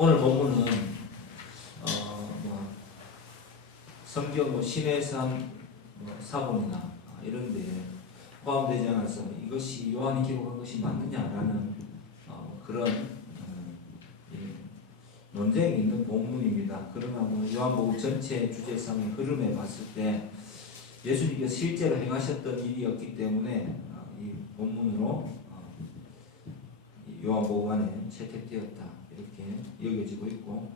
오늘 본문은 성경 신의 삶 사본이나 이런 데에 포함되지 않아서 이것이 요한이 기록한 것이 맞느냐라는 그런 논쟁이 있는 본문입니다. 그러나 요한복음 전체 주제상의 흐름에 봤을 때 예수님께서 실제로 행하셨던 일이었기 때문에 이 본문으로 요한복음 안에 채택되었다 이렇게 여겨지고 있고,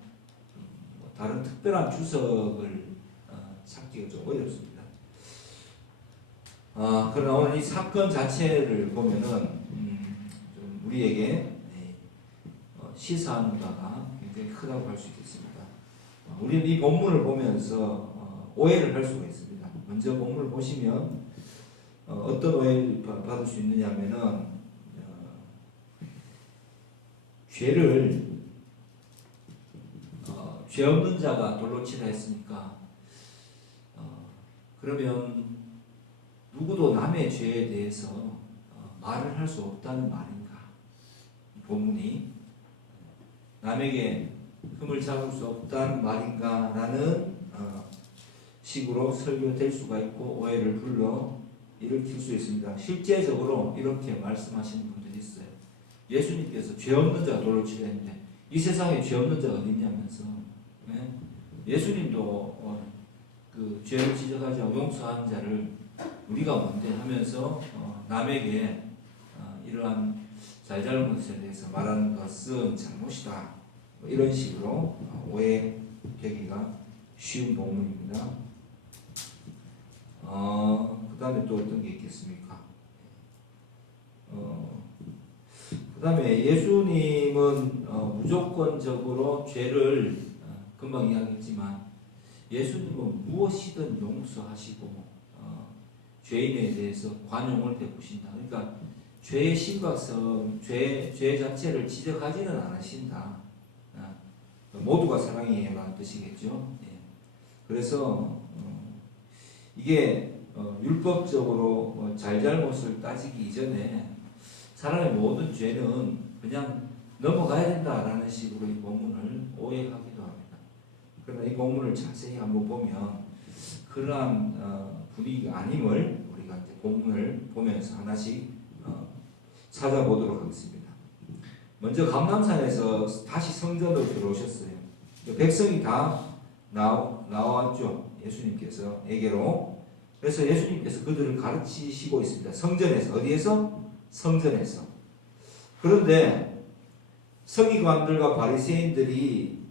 다른 특별한 주석을 찾기가 좀 어렵습니다. 그러나 오늘 이 사건 자체를 보면은 좀 우리에게 시사하는 바가 굉장히 크다고 할 수 있겠습니다. 우리는 이 본문을 보면서 오해를 할 수가 있습니다. 먼저 본문을 보시면 어떤 오해를 받을 수 있느냐면은 죄를 죄 없는 자가 돌로 치라 했으니까 그러면 누구도 남의 죄에 대해서 말을 할 수 없다는 말인가? 본문이 남에게 흠을 잡을 수 없다는 말인가? 라는 식으로 설교될 수가 있고 오해를 불러 일으킬 수 있습니다. 실제적으로 이렇게 말씀하시는 분들이 있어요. 예수님께서 죄 없는 자가 돌로 치라 했는데 이 세상에 죄 없는 자가 어디 있냐면서, 예수님도 그 죄를 지적하지 않고 용서한 자를 우리가 뭔데 하면서 남에게 이러한 잘잘못에 대해서 말하는 것은 잘못이다, 이런 식으로 오해되기가 쉬운 본문입니다. 그 다음에 또 어떤 게 있겠습니까? 그 다음에 예수님은 무조건적으로 죄를 금방 이야기했지만 예수님은 무엇이든 용서하시고 죄인에 대해서 관용을 베푸신다. 그러니까 죄의 심각성, 죄 자체를 지적하지는 않으신다. 모두가 사랑이라는 뜻이겠죠. 그래서 이게 율법적으로 잘잘못을 따지기 이전에 사람의 모든 죄는 그냥 넘어가야 된다라는 식으로 이 본문을 오해하기도 합니다. 그러나 이 본문을 자세히 한번 보면 그러한 분위기가 아님을 우리가 이제 본문을 보면서 하나씩 찾아보도록 하겠습니다. 먼저 감람산에서 다시 성전으로 들어오셨어요. 백성이 다 나왔죠. 예수님께서에게로. 그래서 예수님께서 그들을 가르치시고 있습니다. 성전에서. 어디에서? 성전에서. 그런데 서기관들과 바리새인들이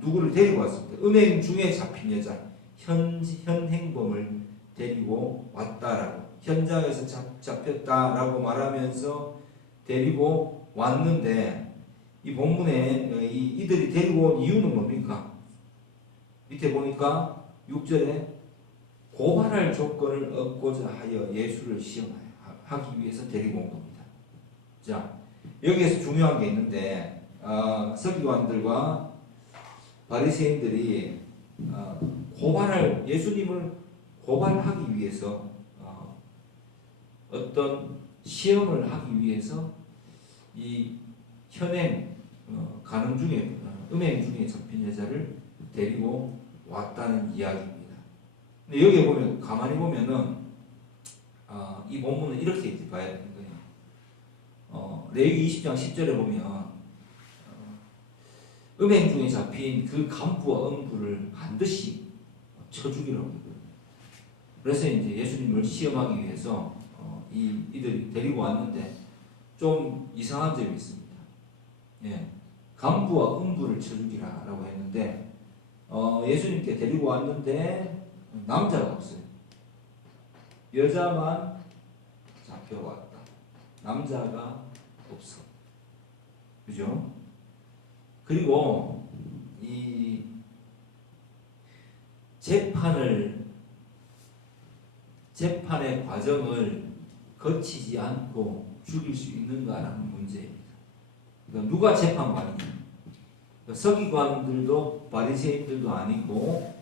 누구를 데리고 왔습니다. 음행 중에 잡힌 여자, 현행범을 데리고 왔다라고, 현장에서 잡혔다라고 말하면서 데리고 왔는데, 이 본문에 이들이 데리고 온 이유는 뭡니까? 밑에 보니까 6절에 고발할 조건을 얻고자 하여 예수를 시험하기 위해서 데리고 온 겁니다. 자, 여기에서 중요한 게 있는데, 서기관들과 바리새인들이 예수님을 고발하기 위해서 어떤 시험을 하기 위해서 이 현행 가늠 중에 음행 중에 잡힌 여자를 데리고 왔다는 이야기입니다. 근데 여기에 보면 가만히 보면은 이 본문은 이렇게 봐야 되는 거예요. 레위기 20장 10절에 보면 음행 중에 잡힌 그 간부와 음부를 반드시 쳐 죽이라고 합니다. 그래서 이제 예수님을 시험하기 위해서 이들이 데리고 왔는데 좀 이상한 점이 있습니다. 간부와 음부를 쳐 죽이라라고 했는데 예수님께 데리고 왔는데 남자가 없어요. 여자만 잡혀왔다. 남자가 없어. 그죠? 그리고 이 재판의 과정을 거치지 않고 죽일 수 있는가라는 문제입니다. 그러니까 누가 재판관이냐? 그러니까 서기관들도 바리새인들도 아니고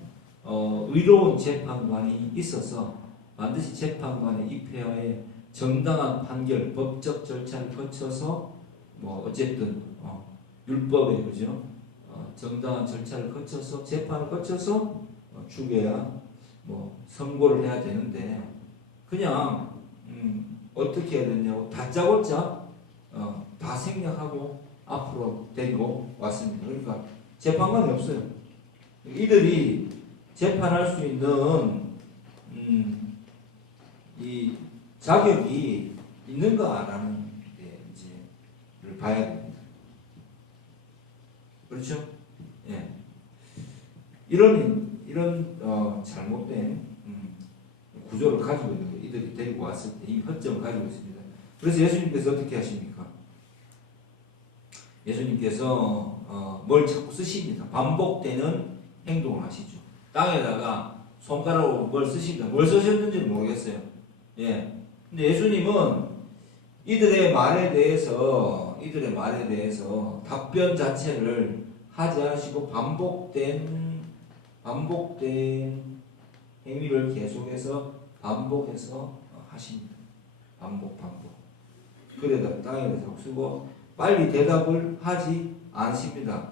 의로운 재판관이 있어서 반드시 재판관의 입회하에 정당한 판결, 법적 절차를 거쳐서 어쨌든 율법에 그죠? 정당한 절차를 거쳐서 재판을 거쳐서 죽여야 뭐 선고를 해야 되는데 그냥 어떻게 해야 되냐고 다짜고짜 다 생략하고 앞으로 데리고 왔습니다. 그러니까 재판관이 없어요. 이들이 재판할 수 있는 이 자격이 있는가라는 게 이제를 봐야 됩니다. 그렇죠? 예. 이런 잘못된 구조를 가지고 있는 거예요. 이들이 데리고 왔을 때 이 허점을 가지고 있습니다. 그래서 예수님께서 어떻게 하십니까? 예수님께서 뭘 자꾸 쓰십니다. 반복되는 행동을 하시죠. 땅에다가 손가락으로 뭘 쓰십니다. 뭘 쓰셨는지는 모르겠어요. 예. 근데 예수님은 이들의 말에 대해서 답변 자체를 하지 않으시고 반복된 행위를 계속해서 반복해서 하십니다. 반복. 그래다 땅에다 자꾸 쓰고 빨리 대답을 하지 않습니다.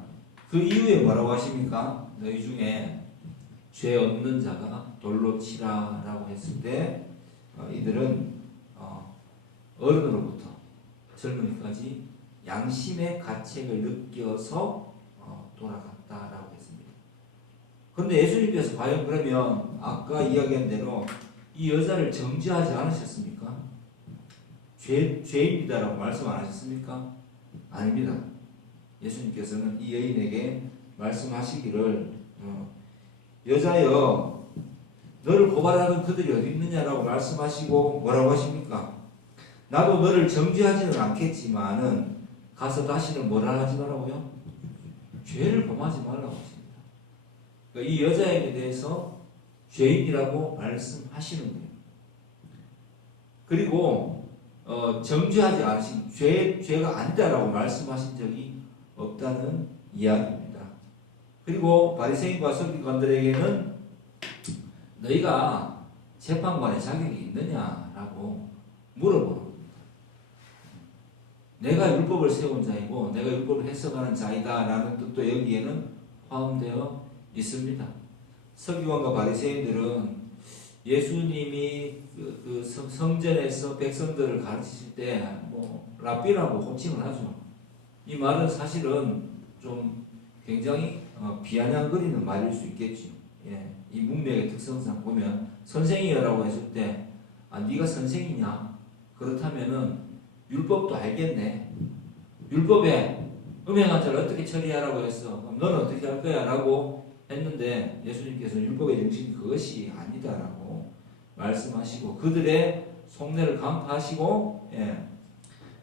그 이후에 뭐라고 하십니까? 너희 중에 죄 없는 자가 돌로 치라라고 했을 때 이들은 어른으로부터 젊은이까지 양심의 가책을 느껴서 돌아갔다라고 했습니다. 그런데 예수님께서 과연 그러면 아까 이야기한 대로 이 여자를 정죄하지 않으셨습니까? 죄인이다라고 말씀 안 하셨습니까? 아닙니다. 예수님께서는 이 여인에게 말씀하시기를 여자여 너를 고발하는 그들이 어디 있느냐라고 말씀하시고 뭐라고 하십니까? 나도 너를 정죄하지는 않겠지만은 가서 다시는 뭐라 하지 말라고요? 죄를 범하지 말라고 하십니다. 그러니까 이 여자에게 대해서 죄인이라고 말씀하시는 거예요. 그리고 정죄하지 않으신 죄가 아니다라고 말씀하신 적이 없다는 이야기입니다. 그리고 바리새인과 서기관들에게는 너희가 재판관의 자격이 있느냐라고 물어보는 겁니다. 내가 율법을 세운 자이고 내가 율법을 해석하는 자이다라는 뜻도 여기에는 포함되어 있습니다. 서기관과 바리새인들은 예수님이 그 성전에서 백성들을 가르치실 때 뭐 랍비라고 호칭을 하죠. 이 말은 사실은 좀 굉장히 비아냥거리는 말일 수 있겠죠. 예, 이 문맥의 특성상 보면 선생이여라고 했을 때 네가 선생이냐? 그렇다면은 율법도 알겠네. 율법에 음행한 자를 어떻게 처리하라고 했어? 그럼 너는 어떻게 할 거야? 라고 했는데 예수님께서는 율법의 정신이 그것이 아니다라고 말씀하시고 그들의 속내를 간파하시고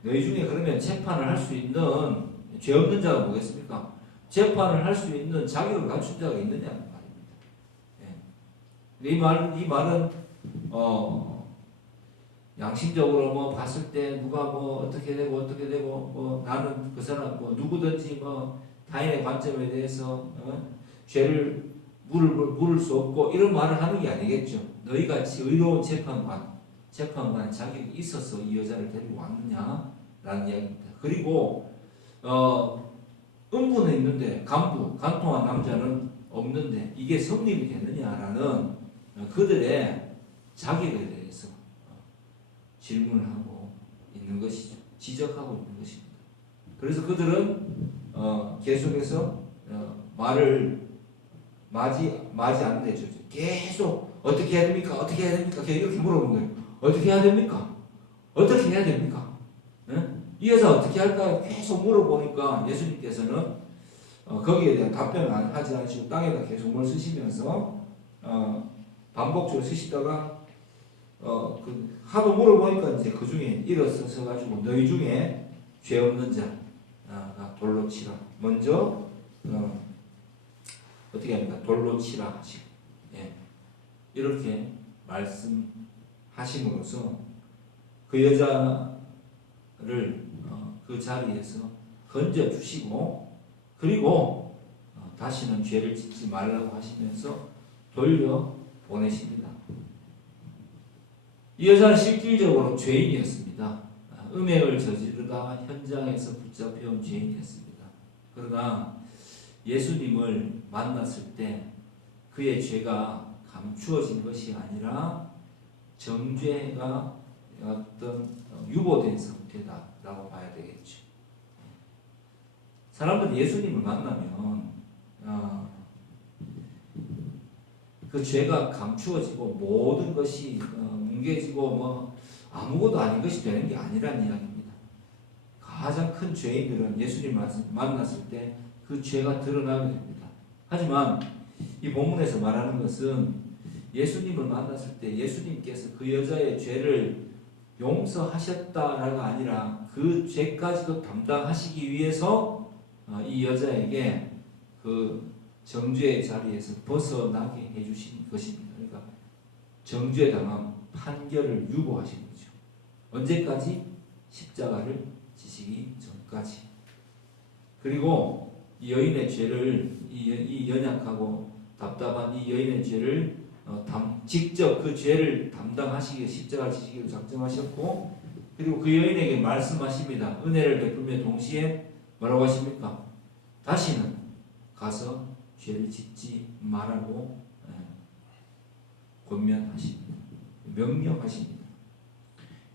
너희 중에 그러면 재판을 할 수 있는 죄 없는 자가 뭐겠습니까? 재판을 할 수 있는 자격을 갖춘 자가 있느냐는 말입니다. 이 말은 양심적으로 뭐 봤을 때 누가 뭐 어떻게 되고 뭐 나는 그 사람 뭐 누구든지 뭐 타인의 관점에 대해서 죄를 물을 수 없고 이런 말을 하는 게 아니겠죠. 너희같이 의로운 재판관 자격이 있어서 이 여자를 데리고 왔느냐라는 이야기입니다. 그리고 음부는 있는데 간통한 남자는 없는데 이게 성립이 되느냐라는 그들의 자격에 대해서 질문을 하고 있는 것이죠. 지적하고 있는 것입니다. 그래서 그들은 계속해서 말을 맞이 않는 데죠. 계속 어떻게 해야 됩니까? 어떻게 해야 됩니까? 이렇게 물어보는 거예요. 어떻게 해야 됩니까? 어떻게 해야 됩니까? 이 여자 어떻게 할까요? 계속 물어보니까 예수님께서는 거기에 대한 답변을 하지 않으시고 땅에다 계속 뭘 쓰시면서 반복적으로 쓰시다가 하도 물어보니까 이제 그 중에 일어서서 가지고 너희 중에 죄 없는 자가 돌로 치라. 먼저 어떻게 합니까? 돌로 치라 하시고 이렇게 말씀하심으로써 그 여자를 그 자리에서 건져 주시고 그리고 다시는 죄를 짓지 말라고 하시면서 돌려 보내십니다. 이 여자는 실질적으로 죄인이었습니다. 음행을 저지르다 현장에서 붙잡혀온 죄인이었습니다. 그러나 예수님을 만났을 때 그의 죄가 감추어진 것이 아니라 정죄가 어떤 유보된 상태다라고 봐야 되겠죠. 사람들이 예수님을 만나면 그 죄가 감추어지고 모든 것이 뭉개지고 뭐 아무것도 아닌 것이 되는 게 아니라는 이야기입니다. 가장 큰 죄인들은 예수님을 만났을 때 그 죄가 드러나게 됩니다. 하지만 이 본문에서 말하는 것은 예수님을 만났을 때 예수님께서 그 여자의 죄를 용서하셨다라가 아니라 그 죄까지도 담당하시기 위해서 이 여자에게 그 정죄의 자리에서 벗어나게 해주신 것입니다. 그러니까 정죄당한 판결을 유보하신 거죠. 언제까지? 십자가를 지시기 전까지. 그리고 이 여인의 죄를 이 연약하고 답답한 이 여인의 죄를 직접 그 죄를 담당하시기 위해 십자가를 지시기로 작정하셨고, 그리고 그 여인에게 말씀하십니다. 은혜를 베풀며 동시에 뭐라고 하십니까? 다시는 가서 죄를 짓지 말라고 권면하십니다. 명령하십니다.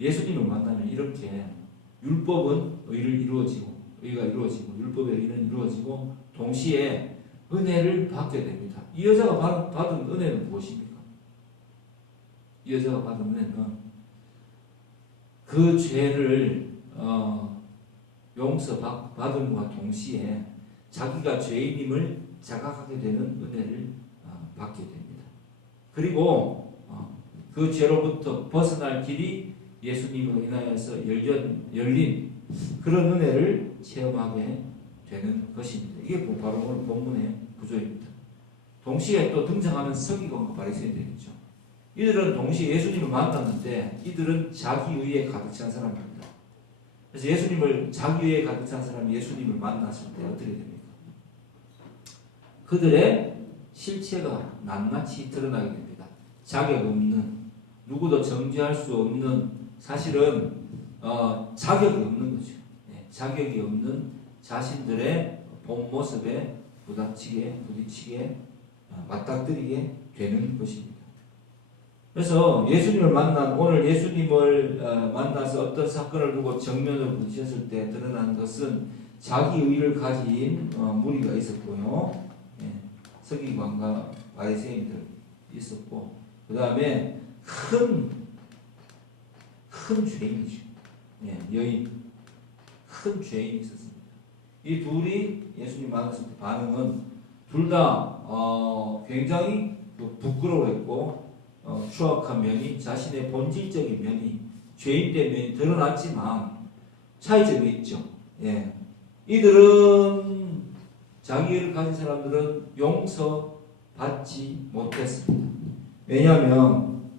예수님을 만나면 이렇게 율법은 의가 이루어지고 율법의 의는 이루어지고 동시에 은혜를 받게 됩니다. 이 여자가 받은 은혜는 무엇입니까? 이 여자가 받은 은혜는 그 죄를 용서받음과 동시에 자기가 죄인임을 자각하게 되는 은혜를 받게 됩니다. 그리고 그 죄로부터 벗어날 길이 예수님으로 인하여서 열린 그런 은혜를 체험하게 되는 것입니다. 이게 바로 오늘 본문의 구조입니다. 동시에 또 등장하는 서기관과 바리새인들이죠. 이들은 동시에 예수님을 만났는데 이들은 자기의에 가득 찬 사람입니다. 그래서 자기의에 가득 찬 사람이 예수님을 만났을 때 어떻게 됩니까? 그들의 실체가 낱낱이 드러나게 됩니다. 자격 없는, 누구도 정죄할 수 없는, 사실은 자격이 없는 거죠. 자격이 없는 자신들의 본 모습에 부딪히게 맞닥뜨리게 되는 것입니다. 그래서 오늘 예수님을 만나서 어떤 사건을 두고 정면으로 부딪혔을 때 드러난 것은 자기 의를 가진 무리가 있었고요. 서기관과 바리새인들 있었고, 그 다음에 큰 죄인이죠. 여인, 큰 죄인이 있었습니다. 이 둘이 예수님 만났을 때 반응은 둘 다 굉장히 부끄러워했고 추악한 면이, 자신의 본질적인 면이, 죄인된 면이 드러났지만 차이점이 있죠. 이들은, 자기를 가진 사람들은 용서받지 못했습니다. 왜냐하면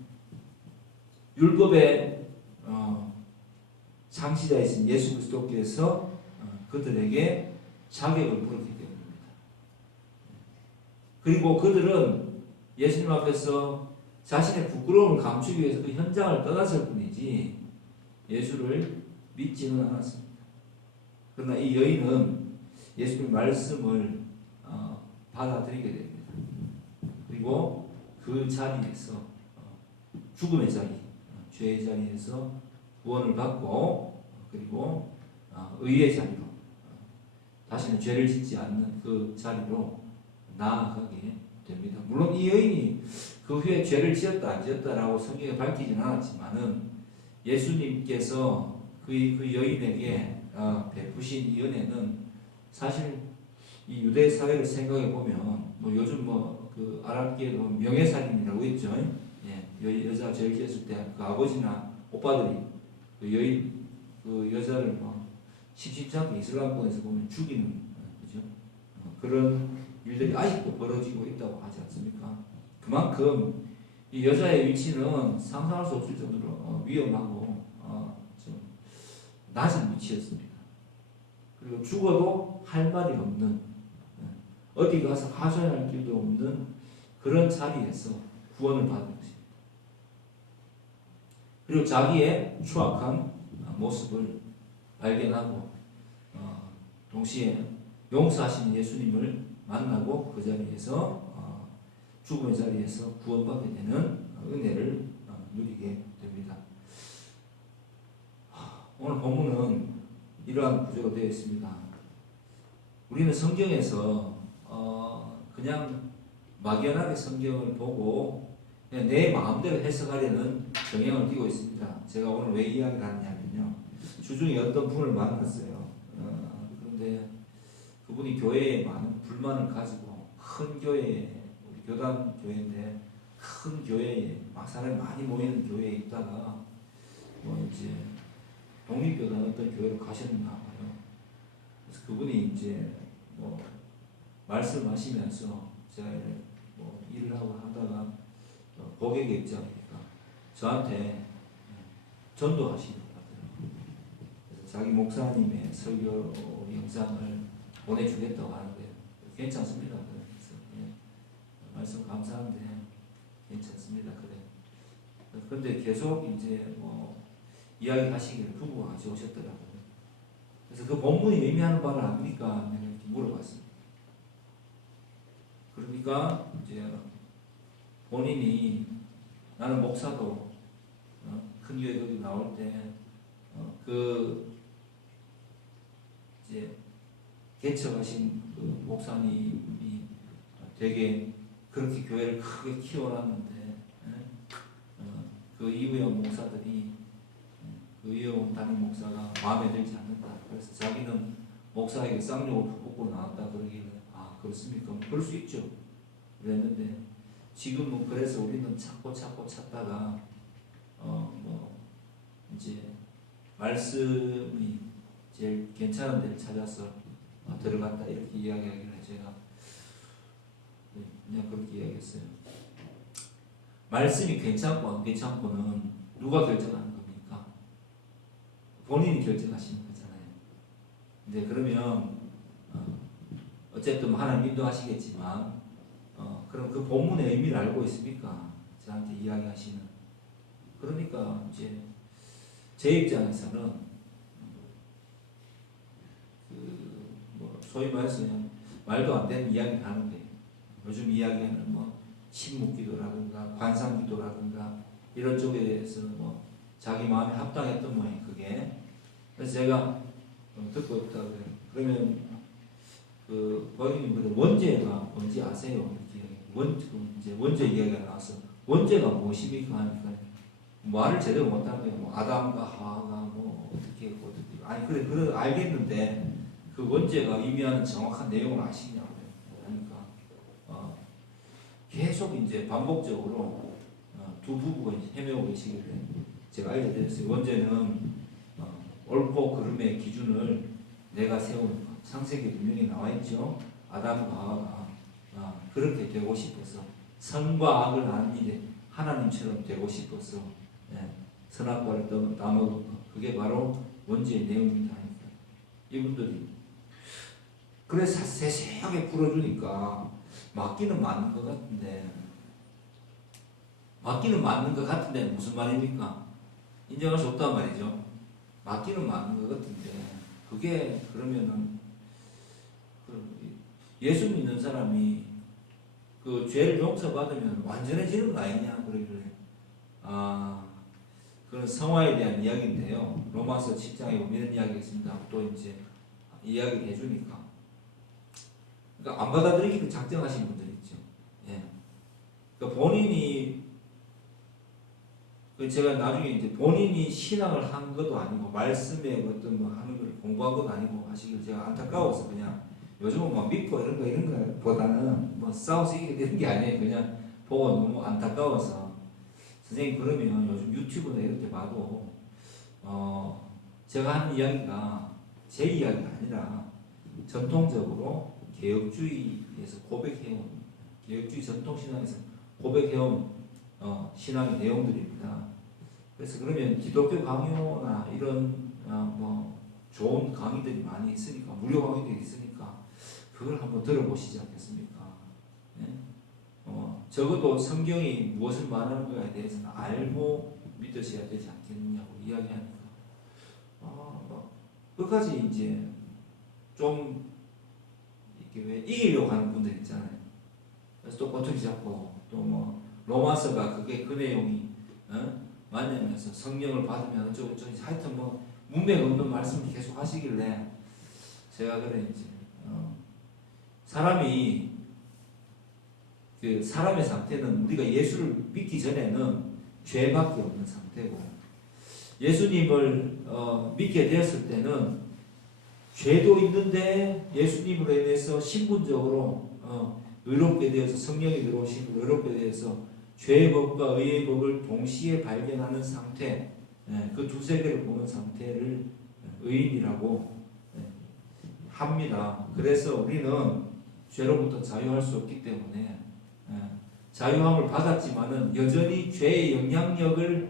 율법의 창시자이신 예수 그리스도께서 그들에게 자격을 물었기 때문입니다. 그리고 그들은 예수님 앞에서 자신의 부끄러움을 감추기 위해서 그 현장을 떠났을 뿐이지 예수를 믿지는 않았습니다. 그러나 이 여인은 예수님의 말씀을 받아들이게 됩니다. 그리고 그 자리에서 죽음의 자리, 죄의 자리에서 구원을 받고, 그리고 의의 자리로, 다시는 죄를 짓지 않는 그 자리로 나아가게 됩니다. 물론 이 여인이 그 후에 죄를 지었다 안 지었다라고 성경에 밝히지는 않았지만은 예수님께서 그 여인에게 베푸신 이 은혜는 사실 이 유대 사회를 생각해 보면 요즘 그 아랍계도 명예살인이라고 있죠. 여자 죄를 지었을 때 그 아버지나 오빠들이 그 여인, 그 여자를 심심치 않게 이슬람권에서 보면 죽이는, 그죠? 그런 일들이 아직도 벌어지고 있다고 하지 않습니까? 그만큼 이 여자의 위치는 상상할 수 없을 정도로 위험하고 좀 낮은 위치였습니다. 그리고 죽어도 할 말이 없는, 어디 가서 하소연할 길도 없는 그런 자리에서 구원을 받은 것입니다. 그리고 자기의 추악한 모습을 발견하고 동시에 용서하신 예수님을 만나고 그 자리에서 죽음의 자리에서 구원받게 되는 은혜를 누리게 됩니다. 오늘 본문은 이러한 구조로 되어 있습니다. 우리는 성경에서 그냥 막연하게 성경을 보고 그냥 내 마음대로 해석하려는 경향을 띠고 있습니다. 제가 오늘 왜 이야기를 하느냐면요. 주중에 어떤 분을 만났어요. 그런데 그분이 교회에 많은 불만을 가지고 큰 교회에, 우리 교단 교회인데 큰 교회에 막 사람이 많이 모이는 교회에 있다가 뭐 이제 독립교단 어떤 교회로 가셨나 봐요. 그래서 그분이 이제 뭐 말씀하시면서 제가 뭐 일을 하고 하다가 고객의 입장이니까 저한테 전도하시는 것 같아요. 그래서 자기 목사님의 설교 영상을 보내주겠다고 하는데 괜찮습니다. 그래서 말씀 감사한데 괜찮습니다. 그래. 근데 계속 이제 뭐 이야기하시기를 부부가 같이 오셨더라고요. 그래서 그 본문이 의미하는 바를 압니까? 내가 이렇게 물어봤습니다. 그러니까 이제 본인이 나는 목사도 큰 교회 거기 나올 때 그 이제 개척하신 그 목사님이 되게 그렇게 교회를 크게 키워놨는데 그 이후에 목사들이 그 이후에 온 담임 목사가 마음에 들지 않는다. 그래서 자기는 목사에게 쌍욕을 뽑고 나왔다 그러길래 아 그렇습니까? 그럴 수 있죠. 그랬는데 지금은 그래서 우리는 찾고 찾다가 뭐 이제 말씀이 제일 괜찮은 데를 찾아서 들어갔다 이렇게 이야기하길래 제가 그냥 그렇게 이야기했어요. 말씀이 괜찮고 안 괜찮고는 누가 결정하는 겁니까? 본인이 결정하시는 거잖아요. 근데 그러면 어쨌든 하나님 인도하시겠지만 그럼 그 본문의 의미를 알고 있습니까? 저한테 이야기하시는. 그러니까 이제 제 입장에서는 뭐 소위 말해서 그냥 말도 안 되는 이야기를 하는 거예요. 요즘 이야기하는 뭐 침묵기도라든가 관상기도라든가 이런 쪽에 대해서 뭐 자기 마음에 합당했던 모양이 그게. 그래서 제가 듣고 있다 그래요. 그러면 그 고객님 원죄가 뭔지 아세요? 이제 원죄 이야기가 나와서 원죄가 무엇입니까? 하니까 말을 제대로 못하는 거예요. 뭐 아담과 하와가 뭐 어떻게 아니 그래 알겠는데 그 원죄가 의미하는 정확한 내용을 아시냐고요. 그러니까 계속 이제 반복적으로 두 부부가 헤매고 계시길래 제가 알려드렸어요. 원죄는 옳고 그름의 기준을 내가 세운 창세기 분명히 나와 있죠. 아담과 하와가 그렇게 되고 싶어서 선과 악을 아는 일에 하나님처럼 되고 싶어서 선악과를 따먹은 것 그게 바로 원죄의 내용입니다. 이분들이 그래서 세세하게 풀어주니까 맞기는 맞는 것 같은데 무슨 말입니까? 인정할 수 없단 말이죠. 맞기는 맞는 것 같은데 그게 그러면은 예수 믿는 사람이 그 죄를 용서받으면 완전해지는 거 아니냐 그러길래 그런 성화에 대한 이야기인데요. 로마서 10장에 보면 이런 이야기가 있습니다. 또 이제 이야기를 해주니까 그러니까 안 받아들이기로 작정하신 분들 있죠. 예. 그러니까 본인이 제가 나중에 이제 본인이 신앙을 한 것도 아니고 말씀에 어떤 뭐 하는 걸 공부한 것도 아니고 하시길 제가 안타까워서 그냥 요즘은 막 믿고 이런 거보다는 뭐 싸워서 이게 되는 게 아니에요. 그냥 보고 너무 안타까워서 선생님 그러면 요즘 유튜브나 이런 데 봐도 제가 하는 이야기가 제 이야기가 아니라 전통적으로 개혁주의에서 고백해온 개혁주의 전통신앙에서 고백해온 신앙의 내용들입니다. 그래서 그러면 기독교 강요나 이런 뭐 좋은 강의들이 많이 있으니까 무료 강의들이 있으니까 그걸 한번 들어보시지 않겠습니까? 네? 적어도 성경이 무엇을 말하는가에 대해서는 알고 믿으셔야 되지 않겠느냐고 이야기하니까 끝까지 이제 좀 이렇게 왜 이기려고 하는 분들 있잖아요. 그래서 또 꼬투리 잡고 또 뭐 로마서가 그게 그 내용이 맞냐면서 성령을 받으면 어쩌고저쩌고 하여튼 뭐 문맥 없는 말씀을 계속 하시길래 제가 그래 이제 사람이 그 사람의 상태는 우리가 예수를 믿기 전에는 죄밖에 없는 상태고 예수님을 믿게 되었을 때는 죄도 있는데 예수님으로 인해서 신분적으로 의롭게 되어서 성령이 들어오신 의롭게 되어서 죄의 법과 의의 법을 동시에 발견하는 상태, 그 두 세계를 보는 상태를 의인이라고 합니다. 그래서 우리는 죄로부터 자유할 수 없기 때문에 자유함을 받았지만은 여전히 죄의 영향력을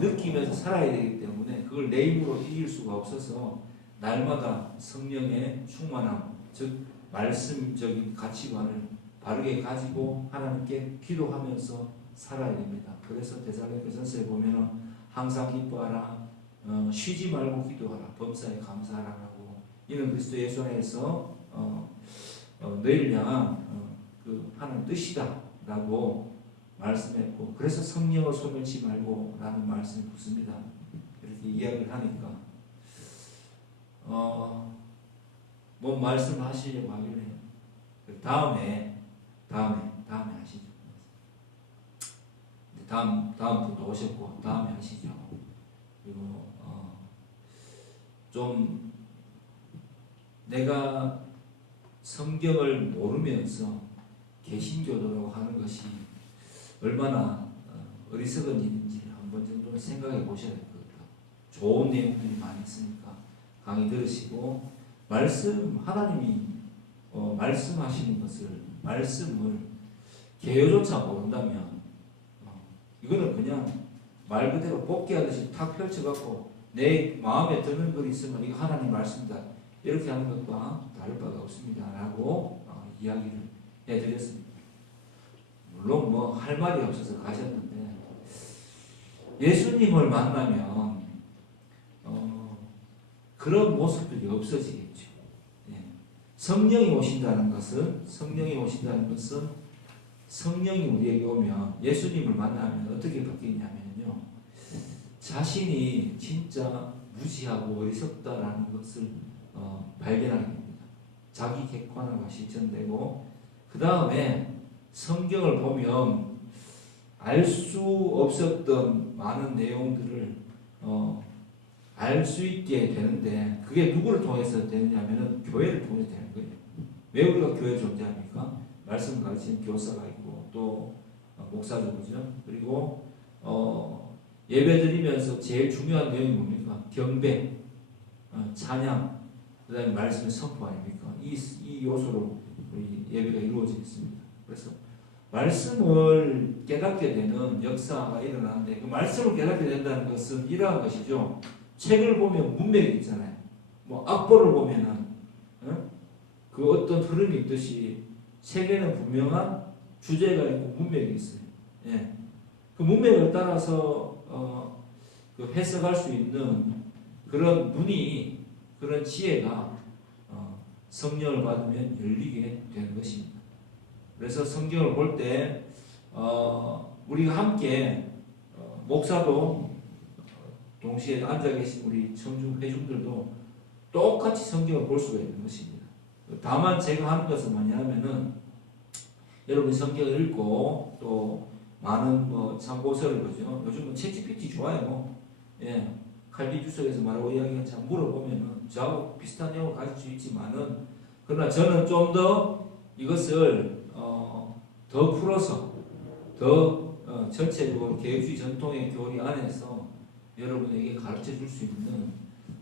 느끼면서 살아야 되기 때문에 그걸 내 힘으로 이길 수가 없어서 날마다 성령의 충만함, 즉 말씀적인 가치관을 바르게 가지고 하나님께 기도하면서 살아야 됩니다. 그래서 데살로니가전서에 보면은 항상 기뻐하라, 쉬지 말고 기도하라, 범사에 감사하라고 이는 그리스도 예수 안에서 너희를 향한 그 하나님 뜻이다라고 말씀했고 그래서 성령을 소멸치 말고라는 말씀이 붙습니다. 이렇게 이야기를 하니까 뭐 말씀하시려고 하길래 다음에 하시죠. 다음 분도 오셨고 다음에 하시죠. 그리고 좀 내가 성경을 모르면서 개신교도라고 하는 것이 얼마나 어리석은 일인지 한 번 정도는 생각해 보셔야 될 것 같아요. 좋은 내용들이 많이 있으니까 강의 들으시고 하나님이 말씀하시는 말씀을 개요조차 모른다면 이거는 그냥 말 그대로 복귀하듯이 탁 펼쳐갖고 내 마음에 드는 글이 있으면 이거 하나님 말씀이다 이렇게 하는 것과 다를 바가 없습니다 라고 이야기를 해드렸습니다. 물론 뭐 할 말이 없어서 가셨는데 예수님을 만나면 그런 모습들이 없어지겠죠. 성령이 오신다는 것은 성령이 우리에게 오면 예수님을 만나면 어떻게 바뀌냐면요. 자신이 진짜 무지하고 어리석다라는 것을 발견하게 됩니다. 자기 객관화가 실천되고 그 다음에 성경을 보면 알 수 없었던 많은 내용들을 알 수 있게 되는데 그게 누구를 통해서 되느냐면은 교회를 통해서 되는 거예요. 왜 우리가 교회 존재합니까? 말씀 가르치는 교사가 있고 또 목사죠, 그죠? 그리고 예배 드리면서 제일 중요한 내용이 뭡니까? 경배, 찬양, 그 다음에 말씀의 선포 아닙니까? 이 요소로 우리 예배가 이루어져 있습니다. 그래서 말씀을 깨닫게 되는 역사가 일어나는데 그 말씀을 깨닫게 된다는 것은 이러한 것이죠. 책을 보면 문맥이 있잖아요. 뭐 악보를 보면은 그 어떤 흐름이 있듯이 책에는 분명한 주제가 있고 문맥이 있어요. 예. 그 문맥을 따라서 그 해석할 수 있는 그런 눈이 그런 지혜가 성령을 받으면 열리게 되는 것입니다. 그래서 성경을 볼 때 우리가 함께 목사도 동시에 앉아 계신 우리 청중 회중들도 똑같이 성경을 볼 수가 있는 것입니다. 다만 제가 하는 것은 뭐냐면은 여러분이 성경을 읽고 또 많은 뭐 참고서를 보죠. 요즘은 챗GPT 좋아요. 뭐. 예. 칼빈 주석에서 말하고 이야기한 참 물어보면은 저하고 비슷한 내용을 가질 수 있지만은 그러나 저는 좀 더 이것을 더 풀어서 더 전체적으로 개혁주의 전통의 교리 안에서 여러분에게 가르쳐 줄 수 있는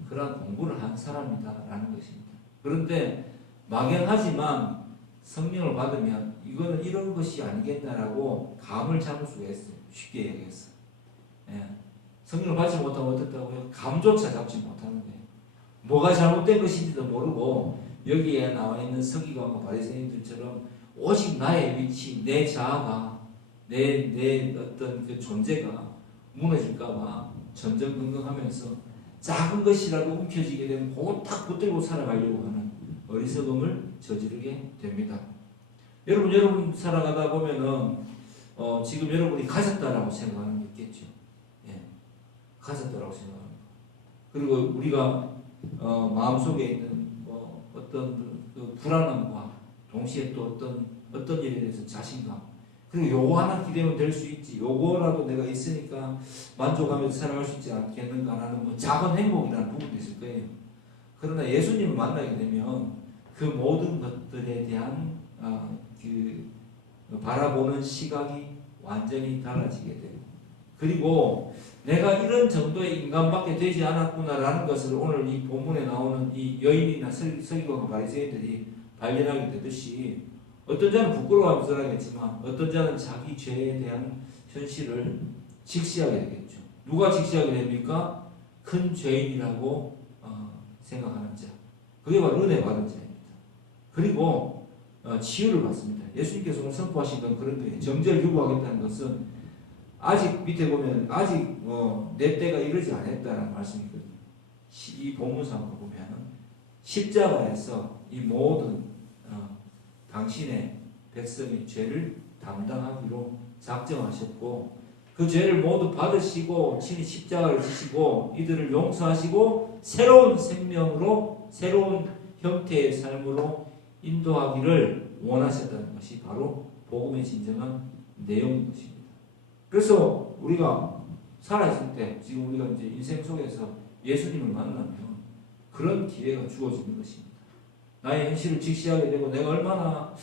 그런 공부를 한 사람이다라는 것입니다. 그런데 막연하지만 성령을 받으면 이거는 이런 것이 아니겠나라고 감을 잡을 수가 있어요. 쉽게 얘기해서. 예. 성령을 받지 못하면 어떻다고요? 감조차 잡지 못하는 거예요. 뭐가 잘못된 것인지도 모르고 여기에 나와 있는 서기관과 바리새인들처럼 오직 나의 위치, 내 자아가 내 어떤 그 존재가 무너질까봐 전전긍긍하면서 작은 것이라도 움켜쥐게 되면 그거 딱 붙들고 살아가려고 하는 어리석음을 저지르게 됩니다. 여러분 살아가다 보면은 지금 여러분이 가졌다라고 생각하는 게 있겠죠. 예, 가졌다라고 생각합니다. 그리고 우리가 마음속에 있는 어떤 그 불안함과 동시에 또 어떤 일에 대해서 자신감, 그리고 요거 하나 기대면 될 수 있지, 요거라도 내가 있으니까 만족하면서 살아갈 수 있지 않겠는가 하는 작은 행복이라는 부분도 있을 거예요. 그러나 예수님을 만나게 되면 그 모든 것들에 대한 그 바라보는 시각이 완전히 달라지게 되고, 그리고 내가 이런 정도의 인간밖에 되지 않았구나라는 것을 오늘 이 본문에 나오는 이 여인이나 서기관과 바리새인들이 발견하게 되듯이, 어떤 자는 부끄러워하면서 하겠지만 어떤 자는 자기 죄에 대한 현실을 직시하게 되겠죠. 누가 직시하게 됩니까? 큰 죄인이라고 생각하는 자, 그게 바로 은혜 받은 자입니다. 그리고 치유를 받습니다. 예수님께서 오늘 선포하신 건 그런 거예요. 정죄를 유보하겠다는 것은 아직 밑에 보면 아직 내 때가 이르지 않았다는 말씀이거든요. 이 본문상으로 보면 십자가에서 이 모든 당신의 백성의 죄를 담당하기로 작정하셨고, 그 죄를 모두 받으시고 친히 십자가를 지시고 이들을 용서하시고 새로운 생명으로, 새로운 형태의 삶으로 인도하기를 원하셨다는 것이 바로 복음의 진정한 내용인 것입니다. 그래서 우리가 살아있을 때, 지금 우리가 이제 인생 속에서 예수님을 만나면 그런 기회가 주어지는 것입니다. 나의 현실을 직시하게 되고, 내가 얼마나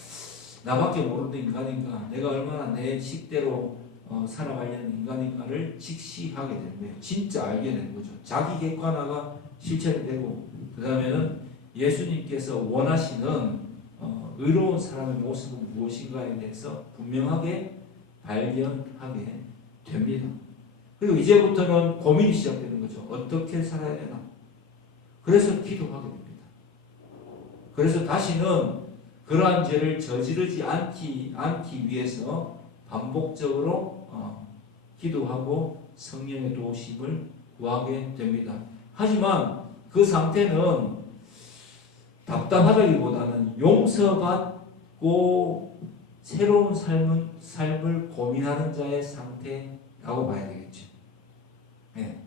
나밖에 모르는 인간인가, 내가 얼마나 내 식대로 살아가려는 인간인가를 직시하게 되는 거예요. 진짜 알게 되는 거죠. 자기 객관화가 실천이 되고, 그 다음에는 예수님께서 원하시는 의로운 사람의 모습은 무엇인가에 대해서 분명하게 발견하게 됩니다. 그리고 이제부터는 고민이 시작되는 거죠. 어떻게 살아야 되나? 그래서 기도하게 됩니다. 그래서 다시는 그러한 죄를 저지르지 않기 위해서 반복적으로 기도하고 성령의 도우심을 구하게 됩니다. 하지만 그 상태는 답답하다기보다는 용서받고 새로운 삶을 고민하는 자의 상태라고 봐야 되겠죠. 네.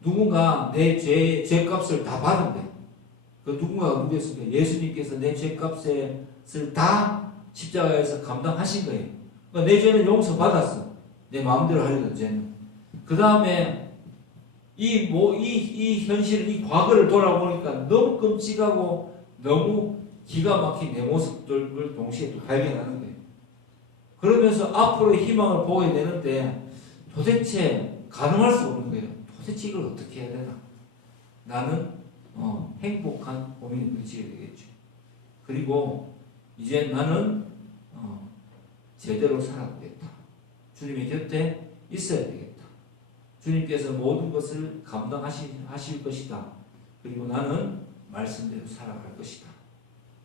누군가 내 죄값을 다 받은데, 그 누군가가 누구였습니까? 예수님께서 내 죄값을 다 십자가에서 감당하신 거예요. 그러니까 내 죄는 용서받았어. 내 마음대로 하려던 죄는. 그 다음에 이 현실, 이 과거를 돌아보니까 너무 끔찍하고 너무 기가 막힌 내 모습들을 동시에 또 발견하는 거예요. 그러면서 앞으로의 희망을 보게 되는데 도대체 가능할 수 없는 거예요. 도대체 이걸 어떻게 해야 되나? 나는 행복한 고민에 부딪히게 되겠죠. 그리고 이제 나는 제대로 살아보겠다. 주님의 곁에 있어야 되겠다. 주님께서 모든 것을 감당하실 것이다. 그리고 나는 말씀대로 살아갈 것이다.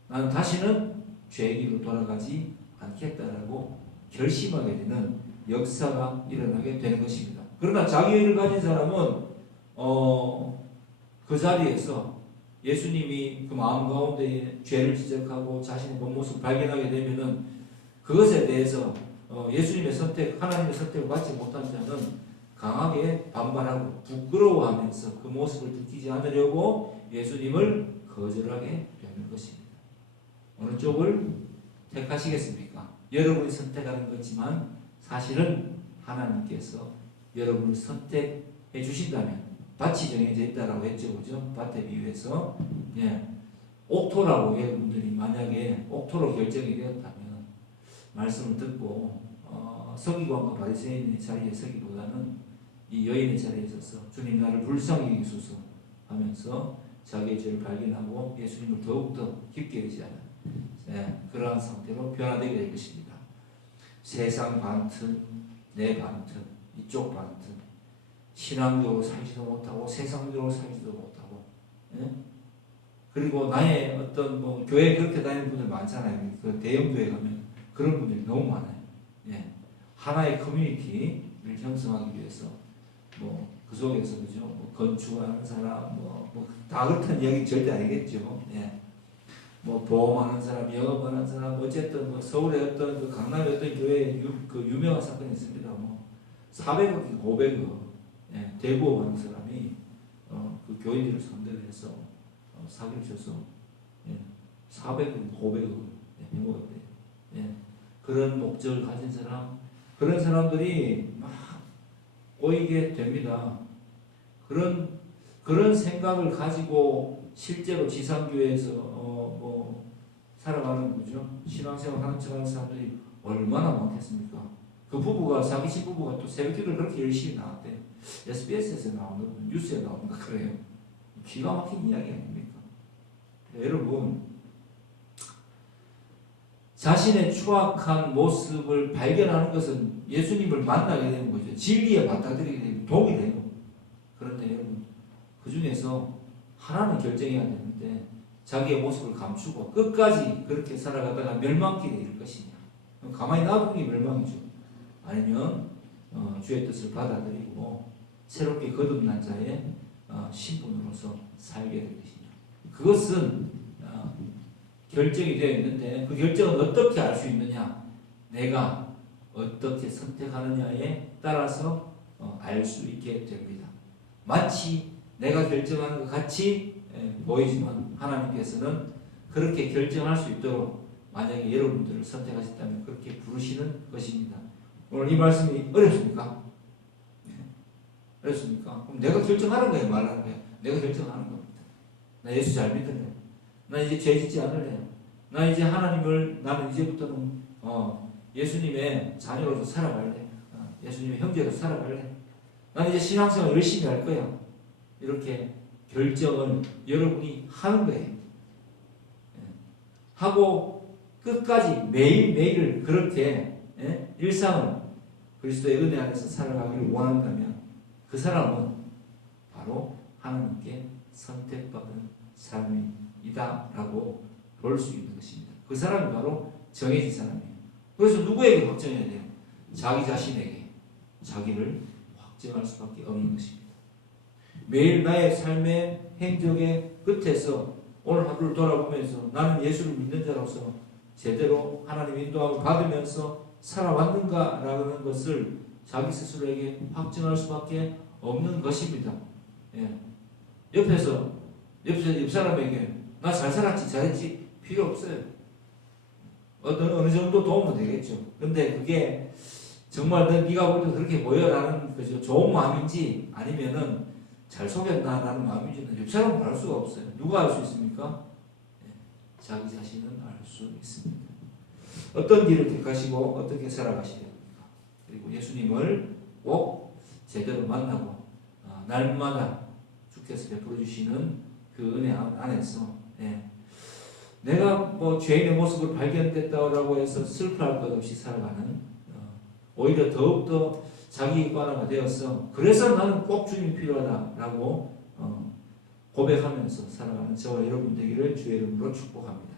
나는 다시는 죄의 길로 돌아가지 않겠다라고 결심하게 되는 역사가 일어나게 되는 것입니다. 그러나 자기의를 가진 사람은 그 자리에서 예수님이 그 마음 가운데 죄를 지적하고 자신의 본 모습을 발견하게 되면은 그것에 대해서 예수님의 선택, 하나님의 선택을 받지 못한 자는 강하게 반발하고 부끄러워하면서 그 모습을 느끼지 않으려고 예수님을 거절하게 되는 것입니다. 어느 쪽을 택하시겠습니까? 여러분이 선택하는 거지만 사실은 하나님께서 여러분을 선택해 주신다면, 밭이 정해져 있다라고 했죠, 그죠? 밭에 비유해서. 예. 옥토라고 여러분들이 만약에 옥토로 결정이 되었다면 말씀을 듣고 서기관과 바리새인의 자리에 서기보다는 이 여인의 자리에 서서 주님 나를 불쌍히 여기소서 하면서 자기의 죄를 발견하고 예수님을 더욱더 깊게 의지하는 그러한 상태로 변화되게 될 것입니다. 세상 반틈, 내 반틈, 이쪽 반틈, 신앙적으로 살지도 못하고 세상적으로 살지도 못하고, 그리고 나의 어떤 교회 그렇게 다니는 분들 많잖아요. 그 대형 교회 가면 그런 분들이 너무 많아요. 하나의 커뮤니티를 형성하기 위해서 그 속에서 그죠? 건축하는 사람 다 그렇다는 이야기 절대 아니겠죠. 뭐 보험하는 사람, 영업하는 사람, 어쨌든 뭐 서울의 어떤 그 강남의 어떤 교회에 그 유명한 사건이 있습니다. 뭐 400억, 500억 대부업하는 사람이 그 교인들을 상대로 해서 사기를 쳐서 400억, 500억 해먹었대요. 그런 목적을 가진 사람, 그런 사람들이 막 꼬이게 됩니다. 그런 생각을 가지고 실제로 지상교회에서 뭐 살아가는 거죠. 신앙생활 하는 척하는 사람들이 얼마나 많겠습니까? 그 부부가 사기친 부부가 또 새벽기도를 그렇게 열심히 나왔대. SBS에서 나오는 뉴스에 나오는 거 그래요. 기가 막힌 이야기 아닙니까? 여러분 자신의 추악한 모습을 발견하는 것은 예수님을 만나게 되는 거죠. 진리에 받아들이게 되면 독이 돼요. 그런데 여러분 그 중에서 하나는 결정해야 되는데 자기의 모습을 감추고 끝까지 그렇게 살아가다가 멸망길에 이를 것이냐. 가만히 놔두는 게 멸망이죠. 아니면 주의 뜻을 받아들이고 새롭게 거듭난 자의 신분으로서 살게 될 것이냐. 그것은 결정이 되어 있는데 그 결정은 어떻게 알 수 있느냐. 내가 어떻게 선택하느냐에 따라서 알 수 있게 됩니다. 마치 내가 결정하는 것 같이 보이지만 하나님께서는 그렇게 결정할 수 있도록 만약에 여러분들을 선택하셨다면 그렇게 부르시는 것입니다. 오늘 이 말씀이 어렵습니까? 어렵습니까? 그럼 내가 결정하는 거예요, 말하는 거예요? 내가 결정하는 겁니다. 나 예수 잘 믿을래. 나 이제 죄 짓지 않을래. 나 이제 나는 이제부터는 예수님의 자녀로서 살아갈래. 예수님의 형제로서 살아갈래. 난 이제 신앙생활 열심히 할 거야. 이렇게 결정을 여러분이 하는 거예요. 하고 끝까지 매일매일을 그렇게 일상을 그리스도의 은혜 안에서 살아가기를 원한다면 그 사람은 바로 하나님께 선택받은 사람이다라고 볼 수 있는 것입니다. 그 사람이 바로 정해진 사람이에요. 그래서 누구에게 확정해야 돼요? 자기 자신에게 자기를 확정할 수밖에 없는 것입니다. 매일 나의 삶의 행적의 끝에서 오늘 하루를 돌아보면서 나는 예수를 믿는 자로서 제대로 하나님 인도함을 받으면서 살아왔는가라는 것을 자기 스스로에게 확정할 수밖에 없는 것입니다. 옆에서 옆 사람에게 나 잘 살았지 잘했지 필요 없어요. 어느 정도 도움은 되겠죠. 근데 그게 정말 네가 볼 때 그렇게 보여라는 거죠. 좋은 마음인지 아니면은 잘 속였나라는 마음인지는 옆 사람은 알 수가 없어요. 누가 알 수 있습니까? 자기 자신은 알 수 있습니다. 어떤 길을 택하시고 어떻게 살아가시려 합니까? 그리고 예수님을 꼭 제대로 만나고 날마다 주께서 베풀어 주시는 그 은혜 안에서 내가 뭐 죄인의 모습을 발견됐다고 해서 슬퍼할 것 없이 살아가는 오히려 더욱더 자기관화가 되어서 그래서 나는 꼭 주님이 필요하다라고 고백하면서 살아가는 저와 여러분 되기를 주의 이름으로 축복합니다.